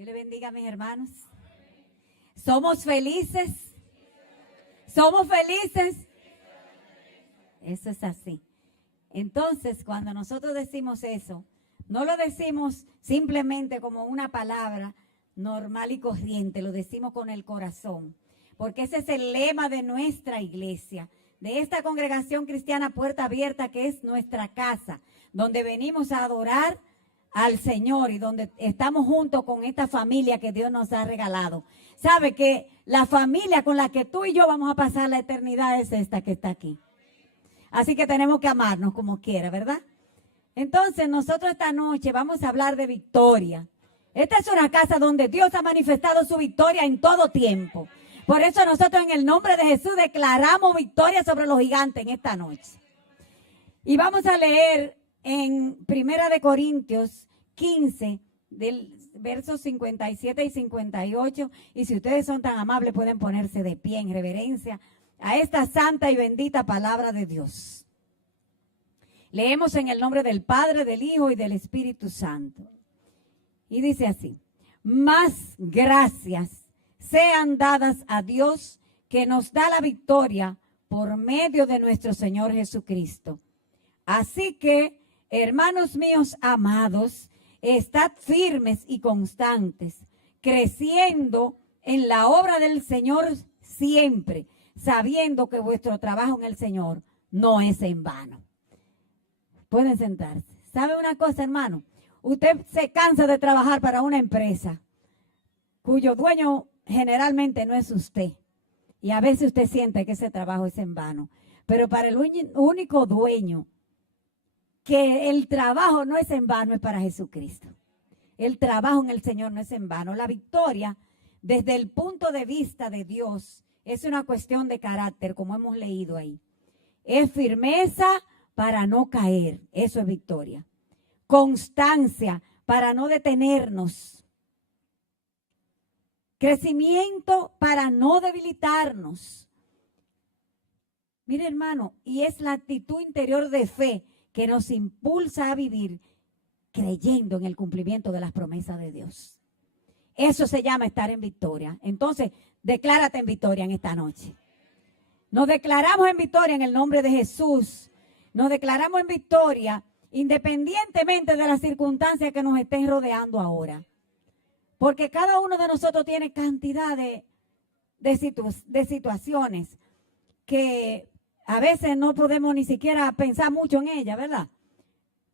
Dios le bendiga, mis hermanos. ¿Somos felices? ¿Somos felices? Eso es así. Entonces, cuando nosotros decimos eso, no lo decimos simplemente como una palabra normal y corriente, lo decimos con el corazón, porque ese es el lema de nuestra iglesia, de esta congregación cristiana Puerta Abierta, que es nuestra casa, donde venimos a adorar al Señor y donde estamos juntos con esta familia que Dios nos ha regalado. Sabe que la familia con la que tú y yo vamos a pasar la eternidad es esta que está aquí. Así que tenemos que amarnos como quiera, ¿verdad? Entonces nosotros esta noche vamos a hablar de victoria. Esta es una casa donde Dios ha manifestado su victoria en todo tiempo. Por eso nosotros en el nombre de Jesús declaramos victoria sobre los gigantes en esta noche. Y vamos a leer en 1 Corintios 15, del versos 57 y 58. Y si ustedes son tan amables pueden ponerse de pie en reverencia a esta santa y bendita palabra de Dios. Leemos en el nombre del Padre, del Hijo y del Espíritu Santo. Y dice así: más gracias sean dadas a Dios que nos da la victoria por medio de nuestro Señor Jesucristo. Así que, hermanos míos amados, estad firmes y constantes, creciendo en la obra del Señor siempre, sabiendo que vuestro trabajo en el Señor no es en vano. Pueden sentarse. ¿Sabe una cosa, hermano? Usted se cansa de trabajar para una empresa cuyo dueño generalmente no es usted. Y a veces usted siente que ese trabajo es en vano. Pero para el único dueño que el trabajo no es en vano es para Jesucristo. El trabajo en el Señor no es en vano. La victoria, desde el punto de vista de Dios, es una cuestión de carácter, como hemos leído ahí. Es firmeza para no caer. Eso es victoria. Constancia para no detenernos. Crecimiento para no debilitarnos. Mire, hermano, y es la actitud interior de fe que nos impulsa a vivir creyendo en el cumplimiento de las promesas de Dios. Eso se llama estar en victoria. Entonces, declárate en victoria en esta noche. Nos declaramos en victoria en el nombre de Jesús. Nos declaramos en victoria independientemente de las circunstancias que nos estén rodeando ahora. Porque cada uno de nosotros tiene cantidad de situaciones que a veces no podemos ni siquiera pensar mucho en ellas, ¿verdad?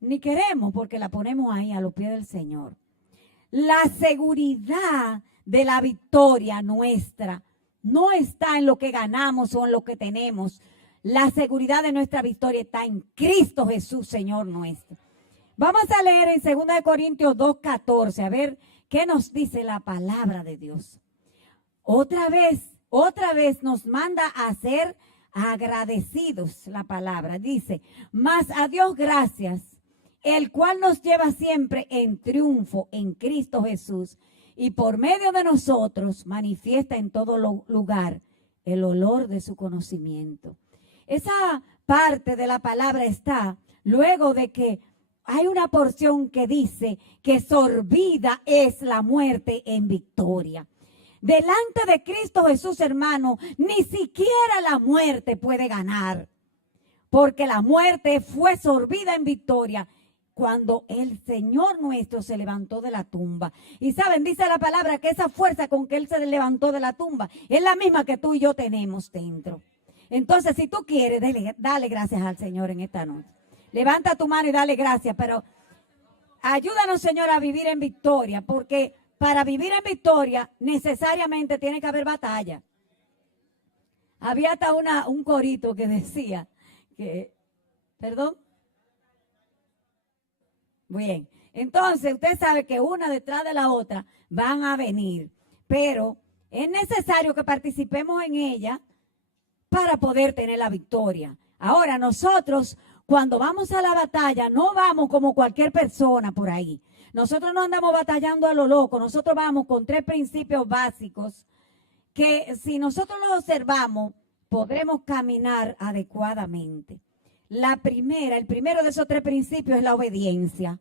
Ni queremos, porque la ponemos ahí a los pies del Señor. La seguridad de la victoria nuestra no está en lo que ganamos o en lo que tenemos. La seguridad de nuestra victoria está en Cristo Jesús, Señor nuestro. Vamos a leer en 2 Corintios 2:14, a ver qué nos dice la palabra de Dios. Otra vez nos manda a ser agradecidos. La palabra dice: mas a Dios gracias, el cual nos lleva siempre en triunfo en Cristo Jesús, y por medio de nosotros manifiesta en todo lugar el olor de su conocimiento. Esa parte de la palabra está luego de que hay una porción que dice que sorbida es la muerte en victoria. Delante de Cristo Jesús, hermano, ni siquiera la muerte puede ganar, porque la muerte fue sorbida en victoria cuando el Señor nuestro se levantó de la tumba. Y saben, dice la palabra que esa fuerza con que Él se levantó de la tumba es la misma que tú y yo tenemos dentro. Entonces, si tú quieres, dale gracias al Señor en esta noche. Levanta tu mano y dale gracias, pero ayúdanos, Señor, a vivir en victoria, porque para vivir en victoria necesariamente tiene que haber batalla. Había hasta un corito que decía que, ¿perdón? Bien, entonces usted sabe que una detrás de la otra van a venir, pero es necesario que participemos en ella para poder tener la victoria. Ahora nosotros, cuando vamos a la batalla, no vamos como cualquier persona por ahí. Nosotros no andamos batallando a lo loco. Nosotros vamos con 3 principios básicos que si nosotros los observamos, podremos caminar adecuadamente. El primero de esos 3 principios es la obediencia.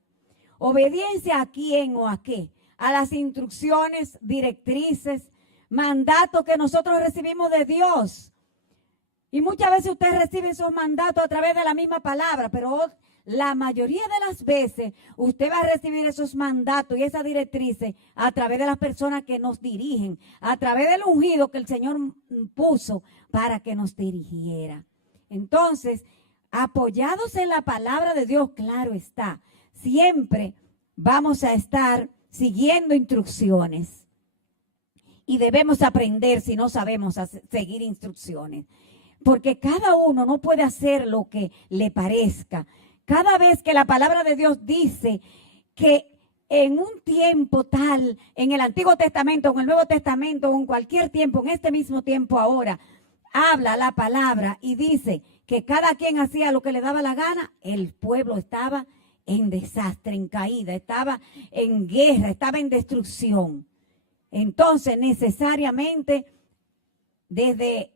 ¿Obediencia a quién o a qué? a las instrucciones, directrices, mandatos que nosotros recibimos de Dios. Y muchas veces usted recibe esos mandatos a través de la misma palabra, pero la mayoría de las veces usted va a recibir esos mandatos y esas directrices a través de las personas que nos dirigen, a través del ungido que el Señor puso para que nos dirigiera. Entonces, apoyados en la palabra de Dios, claro está, siempre vamos a estar siguiendo instrucciones. Y debemos aprender si no sabemos seguir instrucciones. Porque cada uno no puede hacer lo que le parezca. Cada vez que la palabra de Dios dice que en un tiempo tal, en el Antiguo Testamento, en el Nuevo Testamento, o en cualquier tiempo, en este mismo tiempo ahora, habla la palabra y dice que cada quien hacía lo que le daba la gana, el pueblo estaba en desastre, en caída, estaba en guerra, estaba en destrucción. Entonces, necesariamente, desde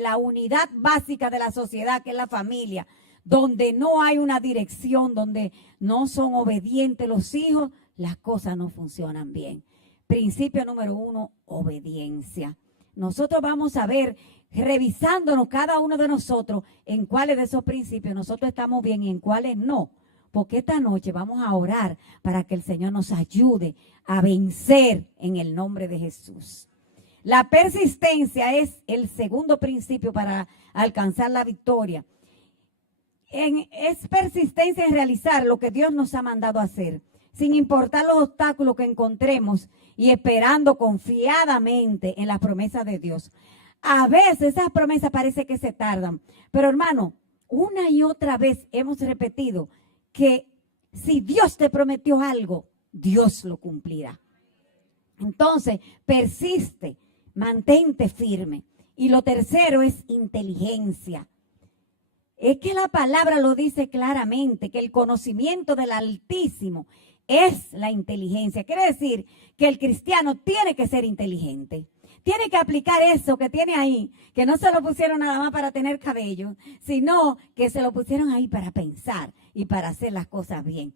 la unidad básica de la sociedad, que es la familia, donde no hay una dirección, donde no son obedientes los hijos, las cosas no funcionan bien. Principio número 1, obediencia. Nosotros vamos a ver, revisándonos cada uno de nosotros, en cuáles de esos principios nosotros estamos bien y en cuáles no. Porque esta noche vamos a orar para que el Señor nos ayude a vencer en el nombre de Jesús. La persistencia es el segundo principio para alcanzar la victoria. Es persistencia en realizar lo que Dios nos ha mandado hacer, sin importar los obstáculos que encontremos y esperando confiadamente en las promesas de Dios. A veces esas promesas parece que se tardan, pero hermano, una y otra vez hemos repetido que si Dios te prometió algo, Dios lo cumplirá. Entonces, persiste, mantente firme. Y lo tercero es inteligencia. Es que la palabra lo dice claramente, que el conocimiento del Altísimo es la inteligencia. Quiere decir que el cristiano tiene que ser inteligente. Tiene que aplicar eso que tiene ahí, que no se lo pusieron nada más para tener cabello, sino que se lo pusieron ahí para pensar y para hacer las cosas bien.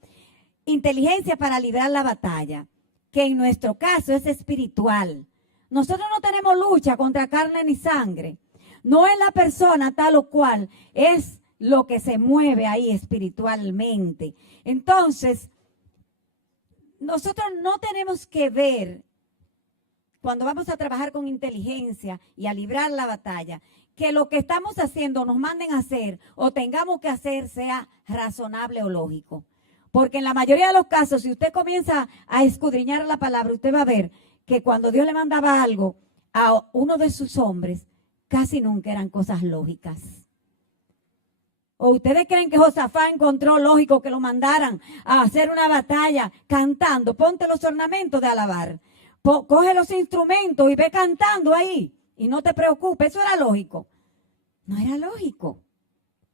Inteligencia para librar la batalla, que en nuestro caso es espiritual. Nosotros no tenemos lucha contra carne ni sangre. No es la persona tal o cual, es lo que se mueve ahí espiritualmente. Entonces, nosotros no tenemos que ver, cuando vamos a trabajar con inteligencia y a librar la batalla, que lo que estamos haciendo, nos manden a hacer o tengamos que hacer sea razonable o lógico. Porque en la mayoría de los casos, si usted comienza a escudriñar la palabra, usted va a ver que cuando Dios le mandaba algo a uno de sus hombres, casi nunca eran cosas lógicas. ¿O ustedes creen que Josafá encontró lógico que lo mandaran a hacer una batalla cantando? Ponte los ornamentos de alabar. Coge los instrumentos y ve cantando ahí. Y no te preocupes, ¿eso era lógico? No era lógico.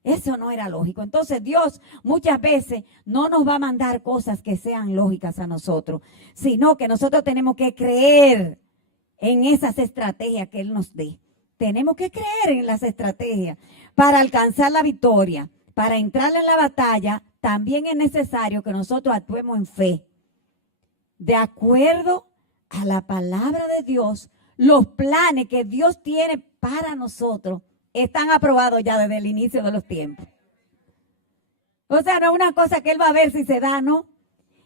Eso no era lógico. Entonces Dios muchas veces no nos va a mandar cosas que sean lógicas a nosotros, sino que nosotros tenemos que creer en esas estrategias que Él nos dé. Tenemos que creer en las estrategias para alcanzar la victoria. Para entrar en la batalla, también es necesario que nosotros actuemos en fe. De acuerdo a la palabra de Dios, los planes que Dios tiene para nosotros están aprobados ya desde el inicio de los tiempos. O sea, no es una cosa que Él va a ver si se da, ¿no?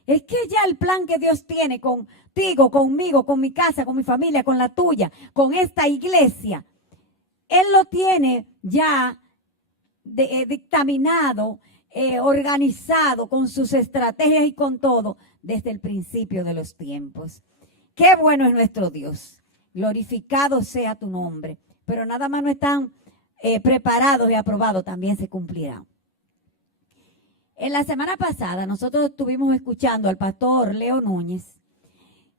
Es que ya el plan que Dios tiene contigo, conmigo, con mi casa, con mi familia, con la tuya, con esta iglesia, Él lo tiene ya dictaminado, organizado con sus estrategias y con todo desde el principio de los tiempos. Qué bueno es nuestro Dios. Glorificado sea tu nombre. Pero nada más no están preparados y aprobados, también se cumplirá. En la semana pasada nosotros estuvimos escuchando al pastor Leo Núñez,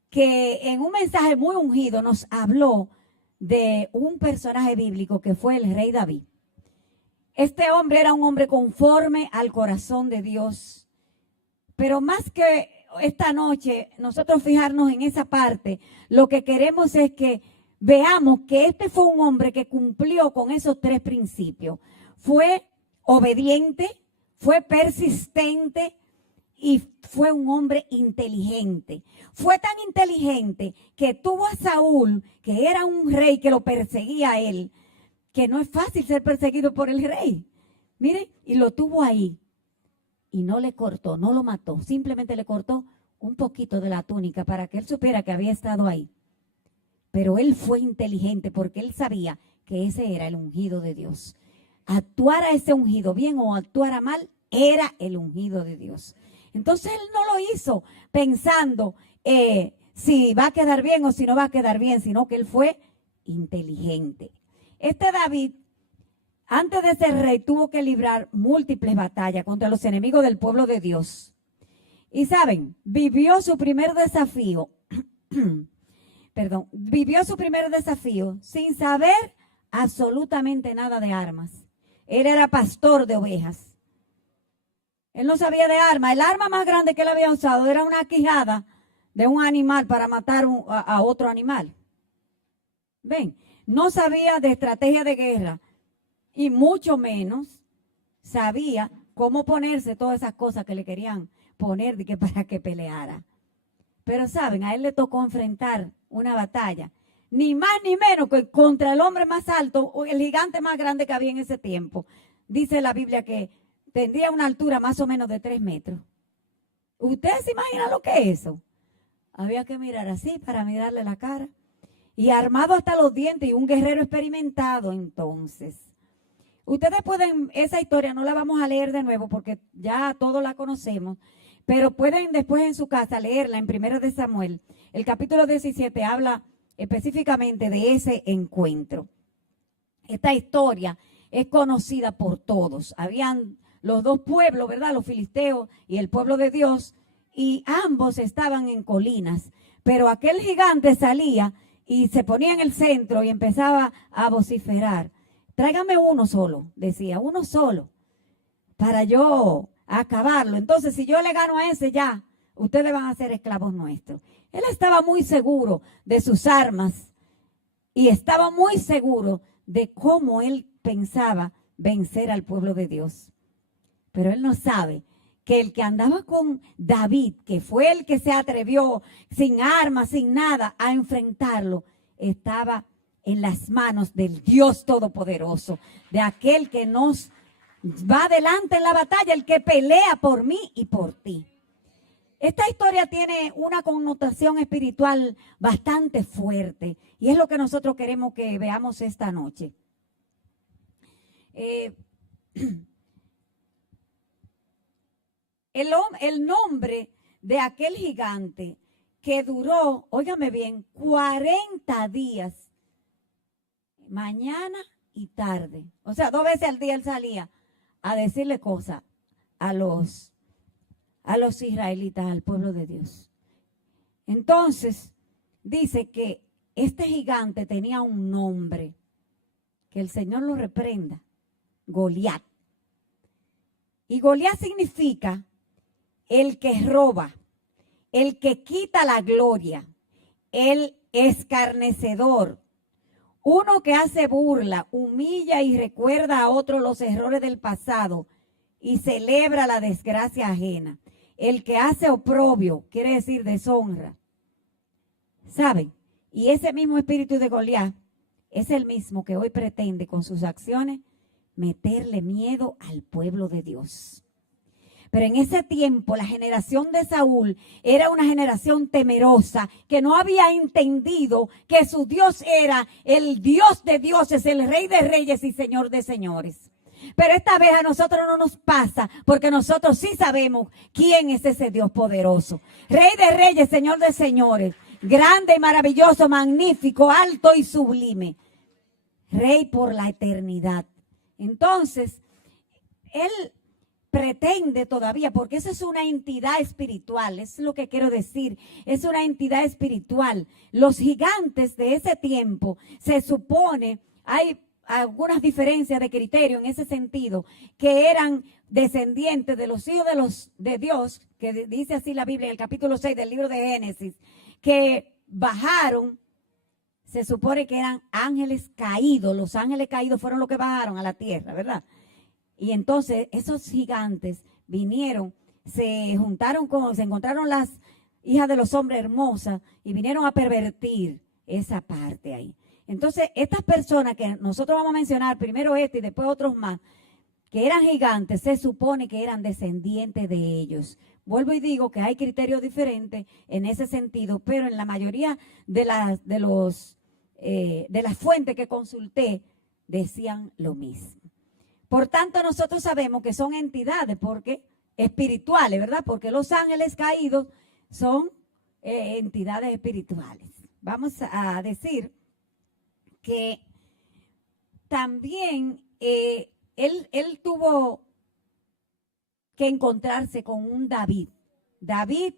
que en un mensaje muy ungido nos habló de un personaje bíblico que fue el rey David. Este hombre era un hombre conforme al corazón de Dios. Pero más que esta noche nosotros fijarnos en esa parte, lo que queremos es que veamos que este fue un hombre que cumplió con esos tres principios. Fue obediente, fue persistente y fue un hombre inteligente. Fue tan inteligente que tuvo a Saúl, que era un rey que lo perseguía a él, que no es fácil ser perseguido por el rey. Mire, y lo tuvo ahí. Y no le cortó, no lo mató, simplemente le cortó un poquito de la túnica para que él supiera que había estado ahí. Pero él fue inteligente porque él sabía que ese era el ungido de Dios. Actuara ese ungido bien o actuara mal, era el ungido de Dios. Entonces él no lo hizo pensando si va a quedar bien o si no va a quedar bien, sino que él fue inteligente. Este David, antes de ser rey, tuvo que librar múltiples batallas contra los enemigos del pueblo de Dios. Y saben, vivió su primer desafío, vivió su primer desafío sin saber absolutamente nada de armas. Él era pastor de ovejas. Él no sabía de armas. El arma más grande que él había usado era una quijada de un animal para matar a otro animal. Ven, no sabía de estrategia de guerra y mucho menos sabía cómo ponerse todas esas cosas que le querían poner para que peleara. Pero saben, a él le tocó enfrentar una batalla, ni más ni menos que contra el hombre más alto, o el gigante más grande que había en ese tiempo. Dice la Biblia que tendría una altura más o menos de 3 metros. ¿Ustedes se imaginan lo que es eso? Había que mirar así para mirarle la cara. Y armado hasta los dientes y un guerrero experimentado entonces. Ustedes pueden, esa historia no la vamos a leer de nuevo porque ya todos la conocemos, pero pueden después en su casa leerla en 1 de Samuel. El capítulo 17 habla específicamente de ese encuentro. Esta historia es conocida por todos. Habían los dos pueblos, ¿verdad? Los filisteos y el pueblo de Dios, y ambos estaban en colinas. Pero aquel gigante salía y se ponía en el centro y empezaba a vociferar. Tráigame uno solo, decía, uno solo, para yo acabarlo. Entonces, si yo le gano a ese ya, ustedes van a ser esclavos nuestros. Él estaba muy seguro de sus armas y estaba muy seguro de cómo él pensaba vencer al pueblo de Dios. Pero él no sabe que el que andaba con David, que fue el que se atrevió sin armas, sin nada, a enfrentarlo, estaba en las manos del Dios Todopoderoso, de aquel que nos va adelante en la batalla, el que pelea por mí y por ti. Esta historia tiene una connotación espiritual bastante fuerte y es lo que nosotros queremos que veamos esta noche. El nombre de aquel gigante que duró, óigame bien, 40 días, mañana y tarde. O sea, 2 veces al día él salía a decirle cosas a los israelitas, al pueblo de Dios. Entonces, dice que este gigante tenía un nombre, que el Señor lo reprenda, Goliat. Y Goliat significa el que roba, el que quita la gloria, el escarnecedor, uno que hace burla, humilla y recuerda a otros los errores del pasado y celebra la desgracia ajena. El que hace oprobio, quiere decir deshonra. ¿Saben? Y ese mismo espíritu de Goliat es el mismo que hoy pretende con sus acciones meterle miedo al pueblo de Dios. Pero en ese tiempo la generación de Saúl era una generación temerosa que no había entendido que su Dios era el Dios de dioses, el Rey de reyes y Señor de señores. Pero esta vez a nosotros no nos pasa porque nosotros sí sabemos quién es ese Dios poderoso. Rey de reyes, Señor de señores, grande y maravilloso, magnífico, alto y sublime. Rey por la eternidad. Entonces, él pretende todavía, porque eso es una entidad espiritual, es lo que quiero decir, es una entidad espiritual. Los gigantes de ese tiempo, se supone, hay algunas diferencias de criterio en ese sentido, que eran descendientes de los hijos de Dios, que dice así la Biblia en el capítulo 6 del libro de Génesis, que bajaron, se supone que eran ángeles caídos, los ángeles caídos fueron los que bajaron a la tierra, ¿verdad? Y entonces esos gigantes vinieron se encontraron las hijas de los hombres hermosas y vinieron a pervertir esa parte ahí. Entonces, estas personas que nosotros vamos a mencionar, primero y después otros más, que eran gigantes, se supone que eran descendientes de ellos. Vuelvo y digo que hay criterios diferentes en ese sentido, pero en la mayoría de las fuentes que consulté decían lo mismo. Por tanto, nosotros sabemos que son entidades porque espirituales, ¿verdad? Porque los ángeles caídos son entidades espirituales. Vamos a decir que también él tuvo que encontrarse con un David. David,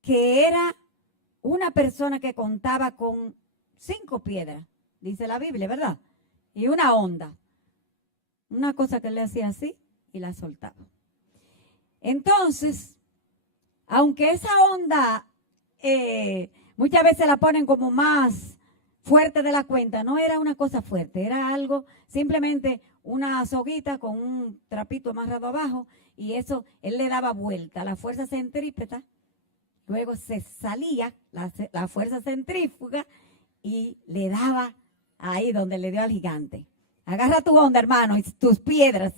que era una persona que contaba con 5 piedras, dice la Biblia, ¿verdad? Y una onda. Una cosa que él le hacía así y la soltaba. Entonces, aunque esa onda muchas veces la ponen como más fuerte de la cuenta, no era una cosa fuerte, era algo, simplemente una soguita con un trapito amarrado abajo y eso, él le daba vuelta a la fuerza centrípeta, luego se salía la fuerza centrífuga y le daba ahí donde le dio al gigante. Agarra tu onda, hermano, y tus piedras.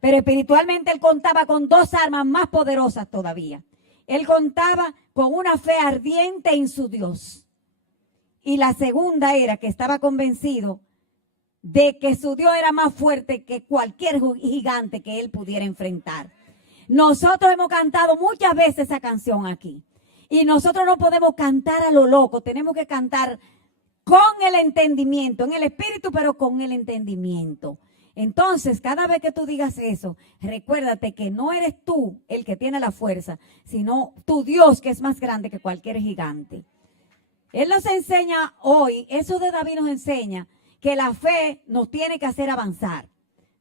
Pero espiritualmente él contaba con 2 armas más poderosas todavía. Él contaba con una fe ardiente en su Dios. Y la segunda era que estaba convencido de que su Dios era más fuerte que cualquier gigante que él pudiera enfrentar. Nosotros hemos cantado muchas veces esa canción aquí. Y nosotros no podemos cantar a lo loco, tenemos que cantar con el entendimiento, en el espíritu, pero con el entendimiento. Entonces, cada vez que tú digas eso, recuérdate que no eres tú el que tiene la fuerza, sino tu Dios, que es más grande que cualquier gigante. Él nos enseña hoy, eso de David nos enseña que la fe nos tiene que hacer avanzar.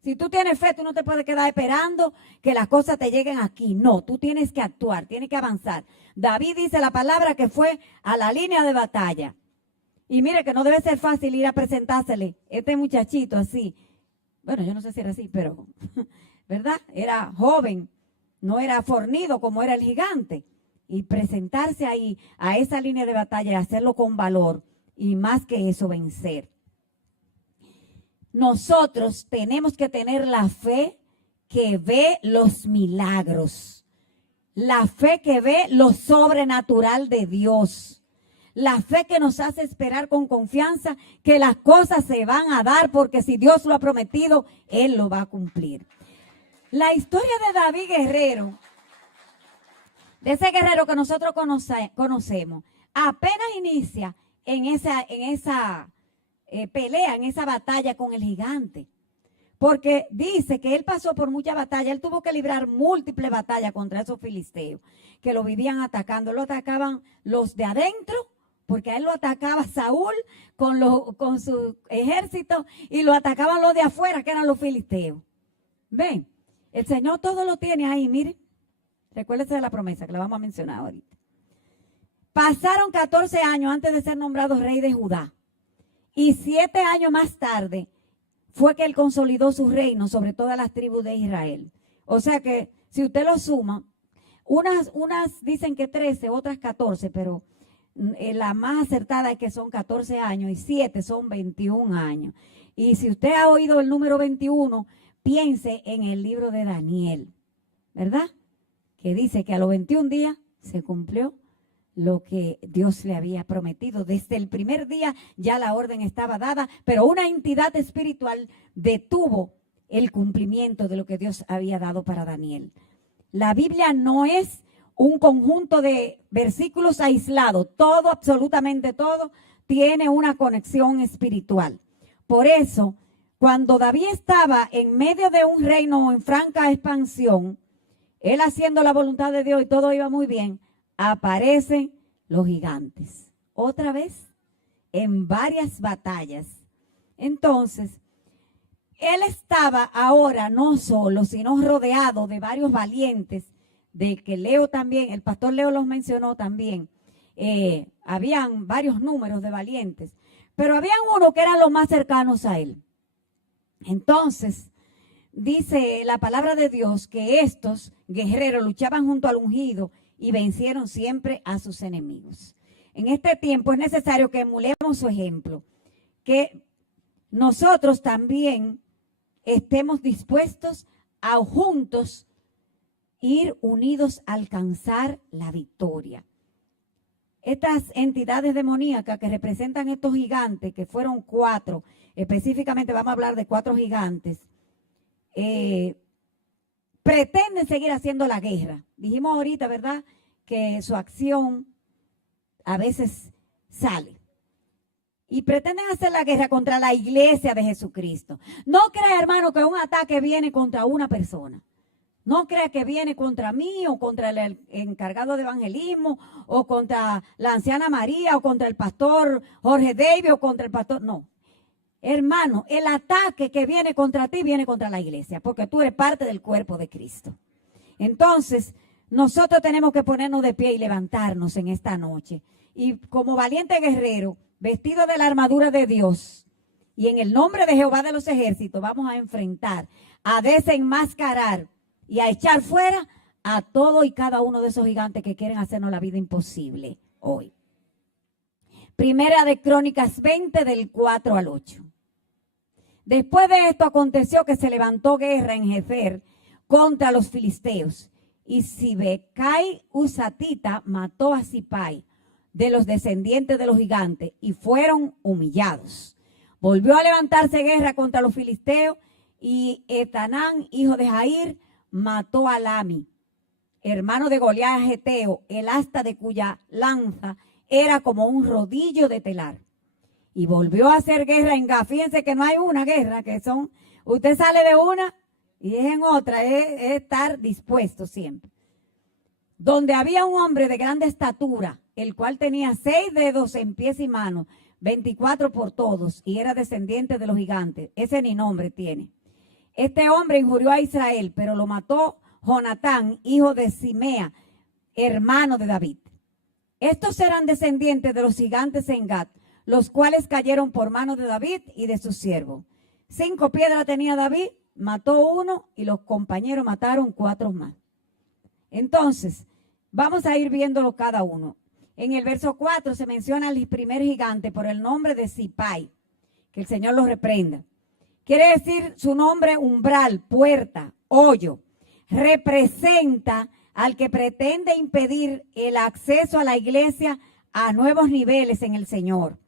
Si tú tienes fe, tú no te puedes quedar esperando que las cosas te lleguen aquí. No, tú tienes que actuar, tienes que avanzar. David dice la palabra que fue a la línea de batalla. Y mire que no debe ser fácil ir a presentársele este muchachito así. Bueno, yo no sé si era así, pero, ¿verdad? Era joven, no era fornido como era el gigante. Y presentarse ahí a esa línea de batalla y hacerlo con valor. Y más que eso, vencer. Nosotros tenemos que tener la fe que ve los milagros. La fe que ve lo sobrenatural de Dios. La fe que nos hace esperar con confianza que las cosas se van a dar porque si Dios lo ha prometido, Él lo va a cumplir. La historia de David Guerrero, de ese guerrero que nosotros conocemos, apenas inicia en esa pelea, en esa batalla con el gigante. Porque dice que él pasó por mucha batalla, él tuvo que librar múltiples batallas contra esos filisteos que lo vivían atacando. Lo atacaban los de adentro, porque a él lo atacaba Saúl con su ejército y lo atacaban los de afuera, que eran los filisteos. Ven, el Señor todo lo tiene ahí, miren. Recuérdense de la promesa que la vamos a mencionar ahorita. Pasaron 14 años antes de ser nombrado rey de Judá. Y 7 años más tarde fue que él consolidó su reino sobre todas las tribus de Israel. O sea que si usted lo suma, unas dicen que 13, otras 14, pero la más acertada es que son 14 años y 7 son 21 años. Y si usted ha oído el número 21, piense en el libro de Daniel, ¿verdad? Que dice que a los 21 días se cumplió lo que Dios le había prometido. Desde el primer día ya la orden estaba dada, pero una entidad espiritual detuvo el cumplimiento de lo que Dios había dado para Daniel. La Biblia no es un conjunto de versículos aislados. Todo, absolutamente todo, tiene una conexión espiritual. Por eso, cuando David estaba en medio de un reino en franca expansión, él haciendo la voluntad de Dios y todo iba muy bien, aparecen los gigantes. Otra vez, en varias batallas. Entonces, él estaba ahora no solo, sino rodeado de varios valientes, de que Leo también, el pastor Leo los mencionó también. Habían varios números de valientes, pero habían uno que eran los más cercanos a él. Entonces, dice la palabra de Dios que estos guerreros luchaban junto al ungido y vencieron siempre a sus enemigos. En este tiempo es necesario que emulemos su ejemplo, que nosotros también estemos dispuestos a juntos ir unidos a alcanzar la victoria. Estas entidades demoníacas que representan estos gigantes, que fueron 4, específicamente vamos a hablar de 4 gigantes, pretenden seguir haciendo la guerra. Dijimos ahorita, ¿verdad?, que su acción a veces sale. Y pretenden hacer la guerra contra la iglesia de Jesucristo. No crea, hermano, que un ataque viene contra una persona. No crea que viene contra mí o contra el encargado de evangelismo o contra la anciana María o contra el pastor Jorge David o contra el pastor. No. Hermano, el ataque que viene contra ti viene contra la iglesia porque tú eres parte del cuerpo de Cristo. Entonces, nosotros tenemos que ponernos de pie y levantarnos en esta noche. Y como valiente guerrero, vestido de la armadura de Dios y en el nombre de Jehová de los ejércitos, vamos a enfrentar, a desenmascarar y a echar fuera a todo y cada uno de esos gigantes que quieren hacernos la vida imposible hoy. Primera de Crónicas 20 del 4 al 8. Después de esto aconteció que se levantó guerra en Jezer contra los filisteos y Sibecai Husatita mató a Sipai de los descendientes de los gigantes y fueron humillados. Volvió a levantarse guerra contra los filisteos y Etanán, hijo de Jair, mató a Lami, hermano de Goliat Geteo, el asta de cuya lanza era como un rodillo de telar. Y volvió a hacer guerra en Gad. Fíjense que no hay una guerra, que son, usted sale de una y es en otra, es estar dispuesto siempre. Donde había un hombre de grande estatura, el cual tenía 6 dedos en pies y manos, 24 por todos, y era descendiente de los gigantes. Ese ni nombre tiene. Este hombre injurió a Israel, pero lo mató Jonatán, hijo de Simea, hermano de David. Estos eran descendientes de los gigantes en Gad, los cuales cayeron por mano de David y de sus siervos. 5 piedras tenía David, mató uno y los compañeros mataron 4 más. Entonces, vamos a ir viéndolo cada uno. En el verso 4 se menciona al primer gigante por el nombre de Sipai, que el Señor lo reprenda. Quiere decir su nombre umbral, puerta, hoyo. Representa al que pretende impedir el acceso a la iglesia a nuevos niveles en el Señor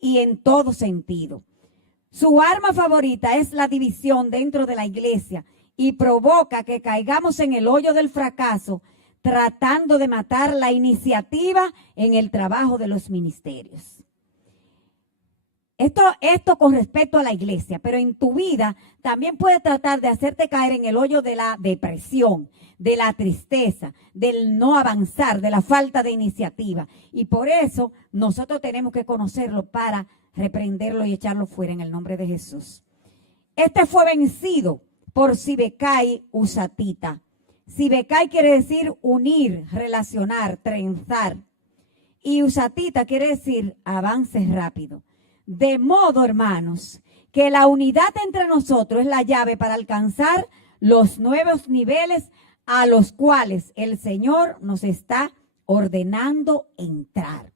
y en todo sentido. Su arma favorita es la división dentro de la iglesia y provoca que caigamos en el hoyo del fracaso tratando de matar la iniciativa en el trabajo de los ministerios. Esto con respecto a la iglesia, pero en tu vida también puede tratar de hacerte caer en el hoyo de la depresión, de la tristeza, del no avanzar, de la falta de iniciativa. Y por eso nosotros tenemos que conocerlo para reprenderlo y echarlo fuera en el nombre de Jesús. Este fue vencido por Sibecai Husatita. Sibecai quiere decir unir, relacionar, trenzar. Y Husatita quiere decir avance rápido. De modo, hermanos, que la unidad entre nosotros es la llave para alcanzar los nuevos niveles a los cuales el Señor nos está ordenando entrar.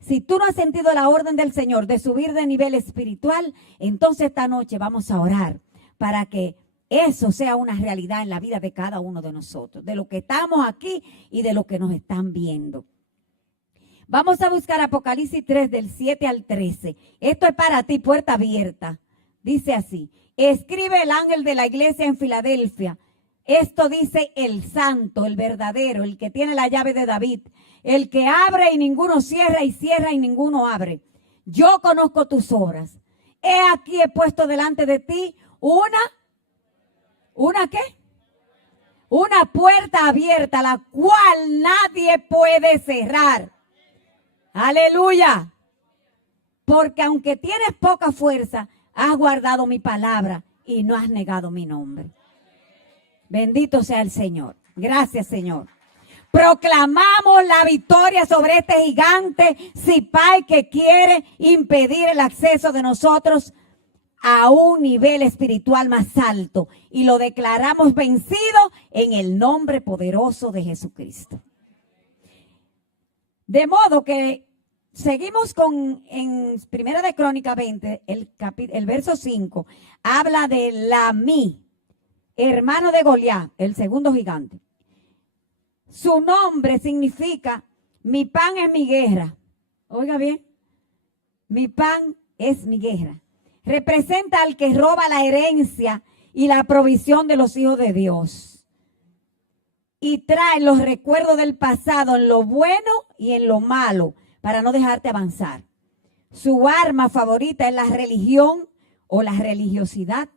Si tú no has sentido la orden del Señor de subir de nivel espiritual, entonces esta noche vamos a orar para que eso sea una realidad en la vida de cada uno de nosotros, de lo que estamos aquí y de lo que nos están viendo. Vamos a buscar Apocalipsis 3 del 7 al 13. Esto es para ti, puerta abierta. Dice así: escribe el ángel de la iglesia en Filadelfia. Esto dice el santo, el verdadero, el que tiene la llave de David, el que abre y ninguno cierra y cierra y ninguno abre. Yo conozco tus obras. He aquí he puesto delante de ti ¿una qué? Una puerta abierta, la cual nadie puede cerrar. Aleluya. Porque aunque tienes poca fuerza, has guardado mi palabra y no has negado mi nombre. Bendito sea el Señor. Gracias, Señor. Proclamamos la victoria sobre este gigante Sipai que quiere impedir el acceso de nosotros a un nivel espiritual más alto y lo declaramos vencido en el nombre poderoso de Jesucristo. De modo que seguimos en Primera de Crónicas 20, el verso 5, habla de Lamí, hermano de Goliat, el segundo gigante. Su nombre significa, mi pan es mi guerra. Oiga bien, mi pan es mi guerra. Representa al que roba la herencia y la provisión de los hijos de Dios. Y trae los recuerdos del pasado en lo bueno y en lo malo para no dejarte avanzar. Su arma favorita es la religión o la religiosidad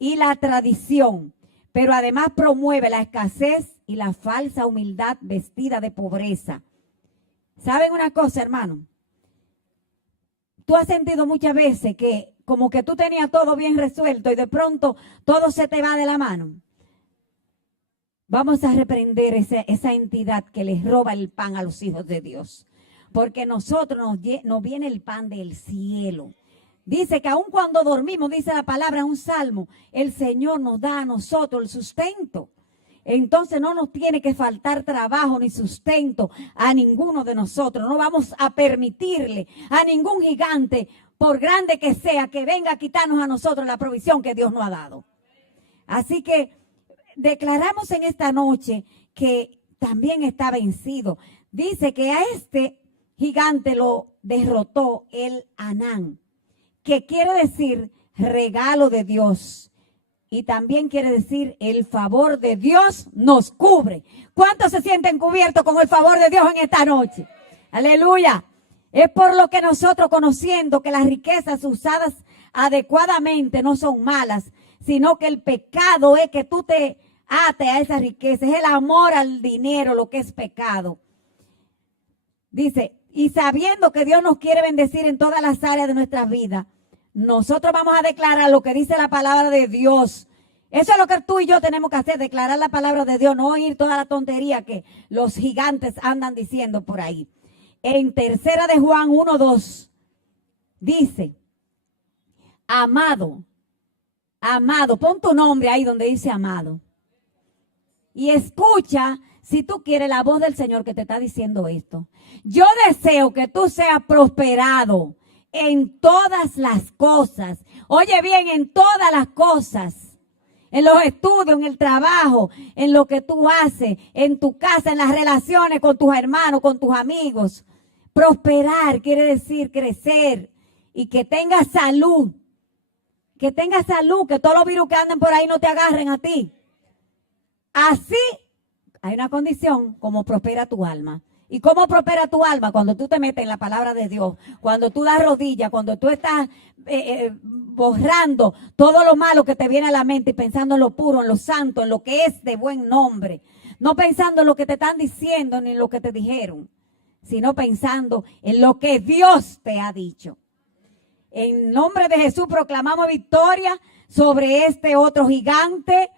y la tradición, pero además promueve la escasez y la falsa humildad vestida de pobreza. ¿Saben una cosa, hermano? Tú has sentido muchas veces que como que tú tenías todo bien resuelto y de pronto todo se te va de la mano. Vamos a reprender esa entidad que les roba el pan a los hijos de Dios. Porque nosotros nos viene el pan del cielo. Dice que aun cuando dormimos, dice la palabra en un salmo, el Señor nos da a nosotros el sustento. Entonces no nos tiene que faltar trabajo ni sustento a ninguno de nosotros. No vamos a permitirle a ningún gigante, por grande que sea, que venga a quitarnos a nosotros la provisión que Dios nos ha dado. Así que declaramos en esta noche que también está vencido. Dice que a este gigante lo derrotó el Anán, que quiere decir regalo de Dios. Y también quiere decir el favor de Dios nos cubre. ¿Cuántos se sienten cubiertos con el favor de Dios en esta noche? Aleluya. Es por lo que nosotros, conociendo que las riquezas usadas adecuadamente no son malas, sino que el pecado es que tú te ates a esas riquezas. Es el amor al dinero lo que es pecado. Dice, y sabiendo que Dios nos quiere bendecir en todas las áreas de nuestras vidas, nosotros vamos a declarar lo que dice la palabra de Dios. Eso es lo que tú y yo tenemos que hacer, declarar la palabra de Dios, no oír toda la tontería que los gigantes andan diciendo por ahí. En Tercera de Juan 1:2 dice, amado, pon tu nombre ahí donde dice amado. Y escucha, si tú quieres, la voz del Señor que te está diciendo esto. Yo deseo que tú seas prosperado en todas las cosas. Oye bien, en todas las cosas. En los estudios, en el trabajo, en lo que tú haces, en tu casa, en las relaciones con tus hermanos, con tus amigos. Prosperar quiere decir crecer y que tengas salud. Que tengas salud, que todos los virus que anden por ahí no te agarren a ti. Así hay una condición, como prospera tu alma. ¿Y cómo prospera tu alma? Cuando tú te metes en la palabra de Dios, cuando tú das rodillas, cuando tú estás borrando todo lo malo que te viene a la mente y pensando en lo puro, en lo santo, en lo que es de buen nombre. No pensando en lo que te están diciendo ni en lo que te dijeron, sino pensando en lo que Dios te ha dicho. En nombre de Jesús proclamamos victoria sobre este otro gigante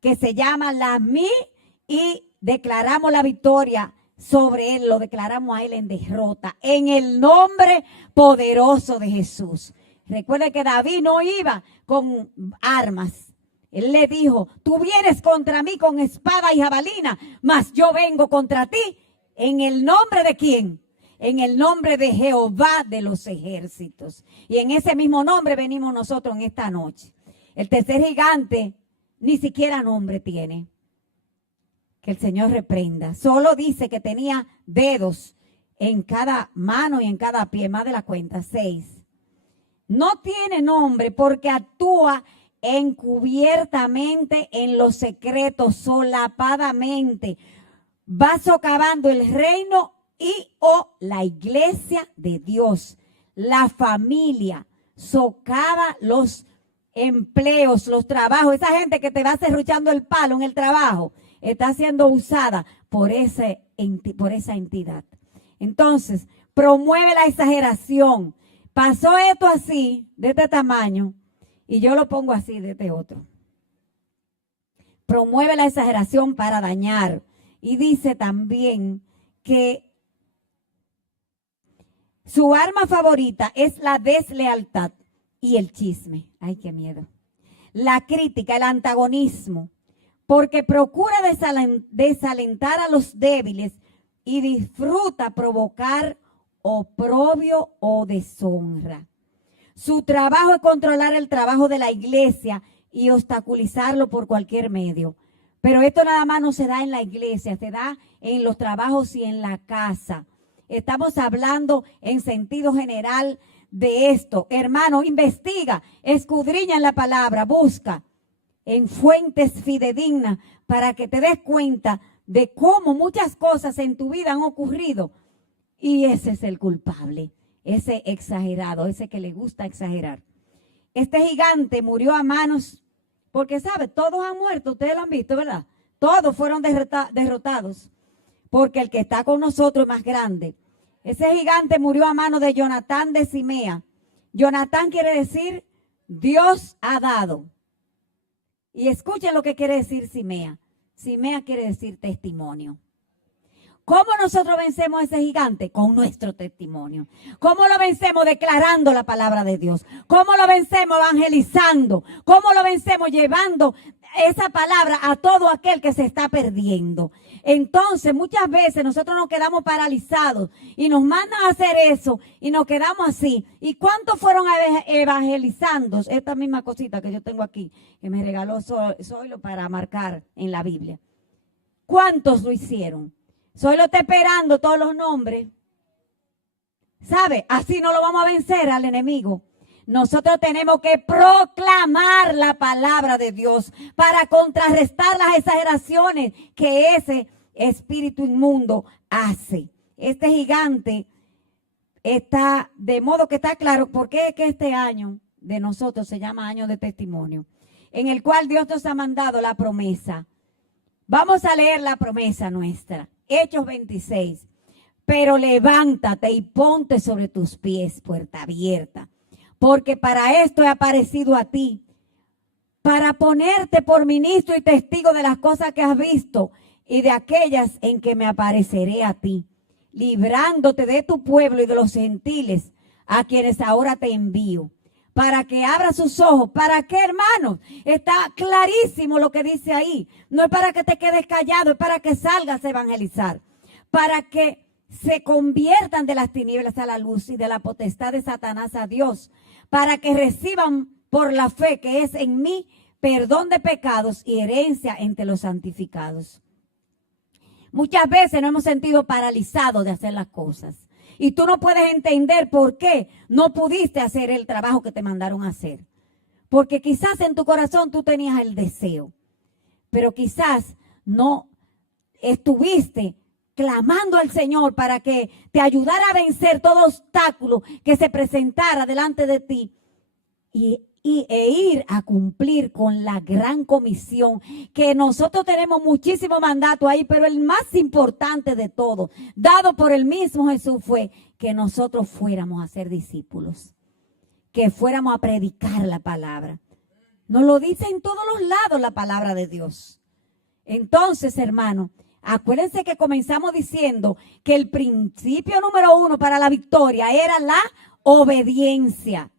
que se llama Lamí y declaramos la victoria sobre él, lo declaramos a él en derrota, en el nombre poderoso de Jesús. Recuerde que David no iba con armas. Él le dijo, tú vienes contra mí con espada y jabalina, mas yo vengo contra ti en el nombre de ¿quién? En el nombre de Jehová de los ejércitos. Y en ese mismo nombre venimos nosotros en esta noche. El tercer gigante ni siquiera nombre tiene. Que el Señor reprenda. Solo dice que tenía dedos en cada mano y en cada pie, más de la cuenta, 6. No tiene nombre porque actúa encubiertamente en lo secreto, solapadamente. Va socavando el reino o la iglesia de Dios. La familia socava los empleos, los trabajos. Esa gente que te va serruchando el palo en el trabajo está siendo usada por esa entidad. Entonces, promueve la exageración. Pasó esto así, de este tamaño, y yo lo pongo así, de este otro. Promueve la exageración para dañar. Y dice también que su arma favorita es la deslealtad y el chisme. Ay, qué miedo. La crítica, el antagonismo, porque procura desalentar a los débiles y disfruta provocar oprobio o deshonra. Su trabajo es controlar el trabajo de la iglesia y obstaculizarlo por cualquier medio. Pero esto nada más no se da en la iglesia, se da en los trabajos y en la casa. Estamos hablando en sentido general de esto. Hermano, investiga, escudriña en la palabra, busca en fuentes fidedignas para que te des cuenta de cómo muchas cosas en tu vida han ocurrido. Y ese es el culpable, ese exagerado, ese que le gusta exagerar. Este gigante murió a manos, porque sabe, todos han muerto, ustedes lo han visto, ¿verdad? Todos fueron derrotados, porque el que está con nosotros es más grande. Ese gigante murió a manos de Jonatán de Simea. Jonatán quiere decir Dios ha dado. Y escuchen lo que quiere decir Simea. Simea quiere decir testimonio. ¿Cómo nosotros vencemos a ese gigante? Con nuestro testimonio. ¿Cómo lo vencemos? Declarando la palabra de Dios. ¿Cómo lo vencemos? Evangelizando. ¿Cómo lo vencemos? Llevando esa palabra a todo aquel que se está perdiendo. Entonces, muchas veces nosotros nos quedamos paralizados y nos mandan a hacer eso y nos quedamos así. ¿Y cuántos fueron evangelizando? Esta misma cosita que yo tengo aquí, que me regaló Zoilo para marcar en la Biblia. ¿Cuántos lo hicieron? Zoilo está esperando todos los nombres. ¿Sabe? Así no lo vamos a vencer al enemigo. Nosotros tenemos que proclamar la palabra de Dios para contrarrestar las exageraciones que ese espíritu inmundo hace. Este gigante está, de modo que está claro por qué es que este año de nosotros se llama año de testimonio, en el cual Dios nos ha mandado la promesa. Vamos a leer la promesa nuestra, Hechos 26. Pero levántate y ponte sobre tus pies, puerta abierta. Porque para esto he aparecido a ti, para ponerte por ministro y testigo de las cosas que has visto y de aquellas en que me apareceré a ti, librándote de tu pueblo y de los gentiles a quienes ahora te envío, para que abra sus ojos. ¿Para qué, hermanos? Está clarísimo lo que dice ahí. No es para que te quedes callado, es para que salgas a evangelizar, para que se conviertan de las tinieblas a la luz y de la potestad de Satanás a Dios, para que reciban por la fe que es en mí perdón de pecados y herencia entre los santificados. Muchas veces nos hemos sentido paralizados de hacer las cosas y tú no puedes entender por qué no pudiste hacer el trabajo que te mandaron a hacer, porque quizás en tu corazón tú tenías el deseo, pero quizás no estuviste clamando al Señor para que te ayudara a vencer todo obstáculo que se presentara delante de ti e ir a cumplir con la gran comisión, que nosotros tenemos muchísimo mandato ahí, pero el más importante de todo, dado por el mismo Jesús, fue que nosotros fuéramos a ser discípulos, que fuéramos a predicar la palabra. Nos lo dice en todos los lados la palabra de Dios. Entonces, hermano, acuérdense que comenzamos diciendo que el principio número 1 para la victoria era la obediencia.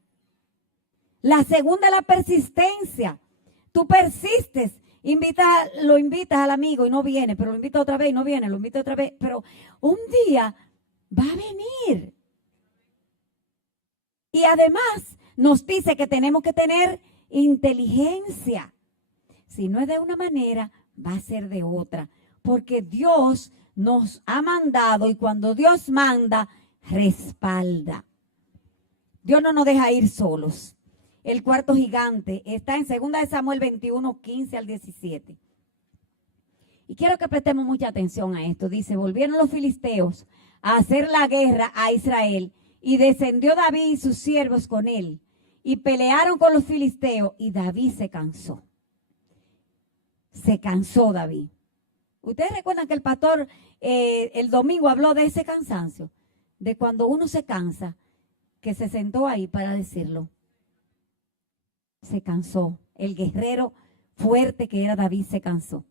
La segunda es la persistencia. Tú persistes, lo invitas al amigo y no viene, pero lo invitas otra vez y no viene, lo invitas otra vez, pero un día va a venir. Y además nos dice que tenemos que tener inteligencia. Si no es de una manera, va a ser de otra. Porque Dios nos ha mandado y cuando Dios manda, respalda. Dios no nos deja ir solos. El cuarto gigante está en 2 Samuel 21, 15 al 17. Y quiero que prestemos mucha atención a esto. Dice, volvieron los filisteos a hacer la guerra a Israel y descendió David y sus siervos con él y pelearon con los filisteos y David se cansó. Se cansó David. Ustedes recuerdan que el pastor el domingo habló de ese cansancio, de cuando uno se cansa, que se sentó ahí para decirlo. Se cansó. El guerrero fuerte que era David se cansó.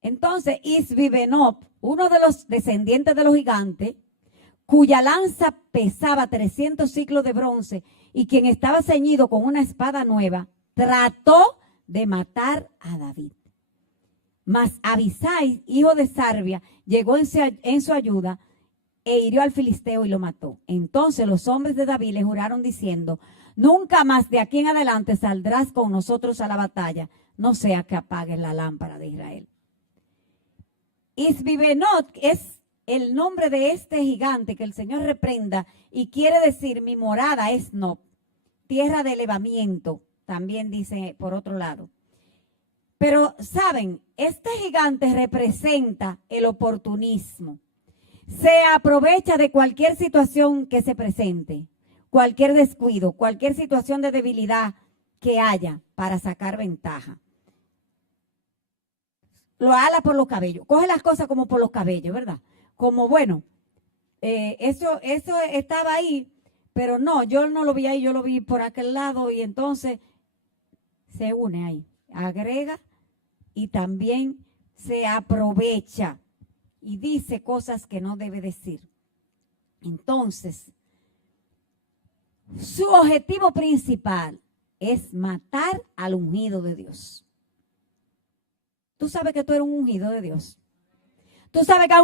Entonces Isbi-Benob, uno de los descendientes de los gigantes, cuya lanza pesaba 300 siclos de bronce y quien estaba ceñido con una espada nueva, trató de matar a David. Mas Abisai, hijo de Sarbia, llegó en su ayuda e hirió al filisteo y lo mató. Entonces los hombres de David le juraron diciendo: nunca más de aquí en adelante saldrás con nosotros a la batalla, no sea que apagues la lámpara de Israel. Isbibenot es el nombre de este gigante que el Señor reprenda y quiere decir: mi morada es Nob, tierra de elevamiento, también dice por otro lado. Pero, ¿saben? Este gigante representa el oportunismo. Se aprovecha de cualquier situación que se presente, cualquier descuido, cualquier situación de debilidad que haya para sacar ventaja. Lo ala por los cabellos, coge las cosas como por los cabellos, ¿verdad? Como, bueno, eso estaba ahí, pero no, yo no lo vi ahí, yo lo vi por aquel lado y entonces se une ahí, agrega y también se aprovecha y dice cosas que no debe decir. Entonces, su objetivo principal es matar al ungido de Dios. Tú sabes que tú eres un ungido de Dios. Tú sabes que hay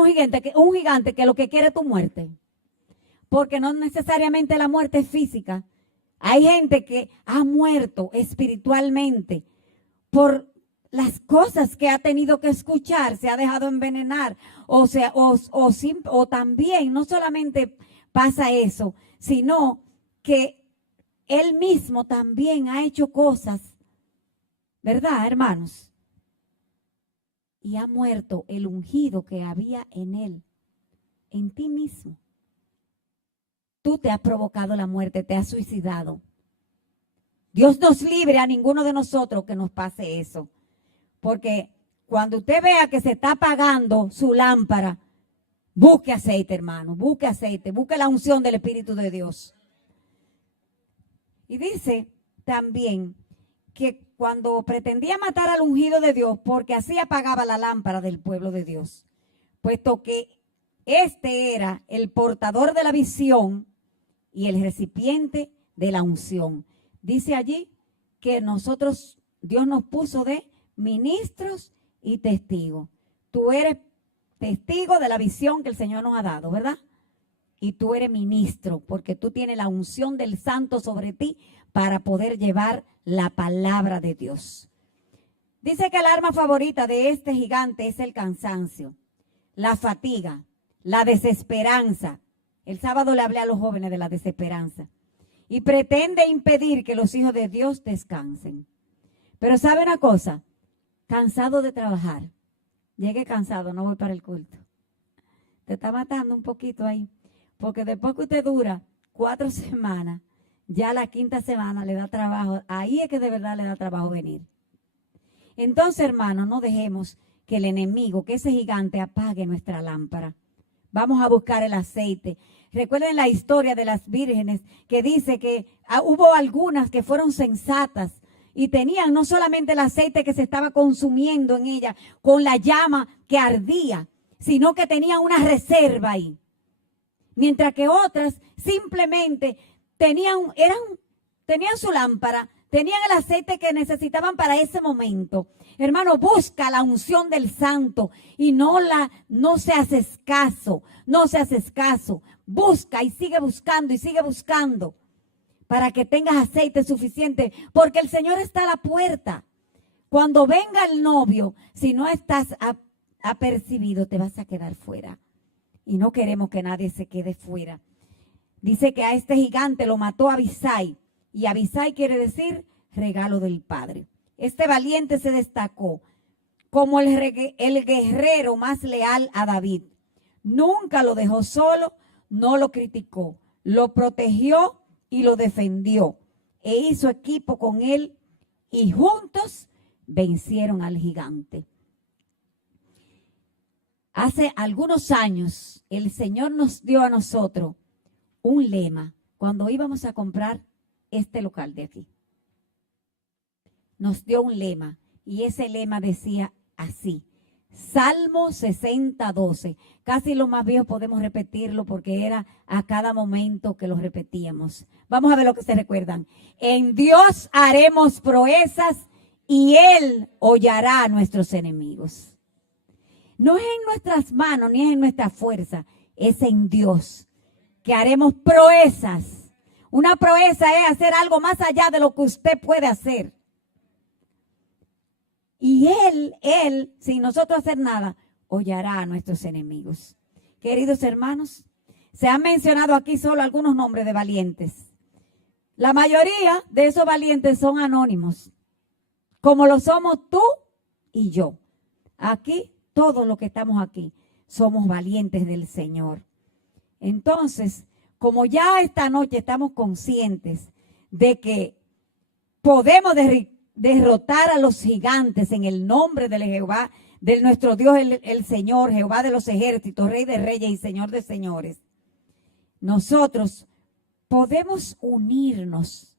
un gigante que lo que quiere es tu muerte. Porque no necesariamente la muerte es física. Hay gente que ha muerto espiritualmente por las cosas que ha tenido que escuchar, se ha dejado envenenar. O también, no solamente pasa eso, sino que él mismo también ha hecho cosas, ¿verdad, hermanos? Y ha muerto el ungido que había en él, en ti mismo. Tú te has provocado la muerte, te has suicidado. Dios nos libre a ninguno de nosotros que nos pase eso. Porque cuando usted vea que se está apagando su lámpara, busque aceite, hermano, busque aceite, busque la unción del Espíritu de Dios. Y dice también que cuando pretendía matar al ungido de Dios, porque así apagaba la lámpara del pueblo de Dios, puesto que este era el portador de la visión y el recipiente de la unción. Dice allí que Dios nos puso de ministros y testigos. Tú eres testigo de la visión que el Señor nos ha dado, ¿verdad? Y tú eres ministro, porque tú tienes la unción del Santo sobre ti para poder llevar la palabra de Dios. Dice que el arma favorita de este gigante es el cansancio, la fatiga, la desesperanza. El sábado le hablé a los jóvenes de la desesperanza. Y pretende impedir que los hijos de Dios descansen. Pero ¿sabe una cosa? Cansado de trabajar. Llegué cansado, no voy para el culto. Te está matando un poquito ahí. Porque después que usted dura 4 semanas, ya la 5ª semana le da trabajo. Ahí es que de verdad le da trabajo venir. Entonces, hermanos, no dejemos que el enemigo, que ese gigante apague nuestra lámpara. Vamos a buscar el aceite. Recuerden la historia de las vírgenes que dice que hubo algunas que fueron sensatas y tenían no solamente el aceite que se estaba consumiendo en ella con la llama que ardía, sino que tenían una reserva ahí. Mientras que otras simplemente tenían su lámpara, tenían el aceite que necesitaban para ese momento. Hermano, busca la unción del Santo y no seas escaso, no seas escaso. Busca y sigue buscando para que tengas aceite suficiente, porque el Señor está a la puerta. Cuando venga el novio, si no estás apercibido, te vas a quedar fuera. Y no queremos que nadie se quede fuera. Dice que a este gigante lo mató Abisai. Y Abisai quiere decir regalo del Padre. Este valiente se destacó como el guerrero más leal a David. Nunca lo dejó solo, no lo criticó, lo protegió y lo defendió. E hizo equipo con él y juntos vencieron al gigante. Hace algunos años el Señor nos dio a nosotros un lema cuando íbamos a comprar este local de aquí. Nos dio un lema y ese lema decía así: Salmo 60:12. Casi los más viejos podemos repetirlo porque era a cada momento que lo repetíamos. Vamos a ver lo que se recuerdan. En Dios haremos proezas y Él hollará a nuestros enemigos. No es en nuestras manos ni es en nuestra fuerza, es en Dios que haremos proezas. Una proeza es hacer algo más allá de lo que usted puede hacer. Y Él, sin nosotros hacer nada, hollará a nuestros enemigos. Queridos hermanos, se han mencionado aquí solo algunos nombres de valientes. La mayoría de esos valientes son anónimos, como lo somos tú y yo. Aquí, todos los que estamos aquí, somos valientes del Señor. Entonces, como ya esta noche estamos conscientes de que podemos derrotar a los gigantes en el nombre de Jehová, de nuestro Dios, el Señor, Jehová de los ejércitos, Rey de reyes y Señor de señores, nosotros podemos unirnos.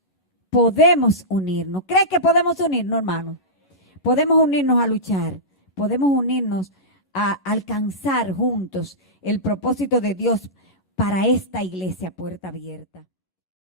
¿Cree que podemos unirnos, hermano? Podemos unirnos a luchar. Podemos unirnos a alcanzar juntos el propósito de Dios para esta iglesia Puerta Abierta.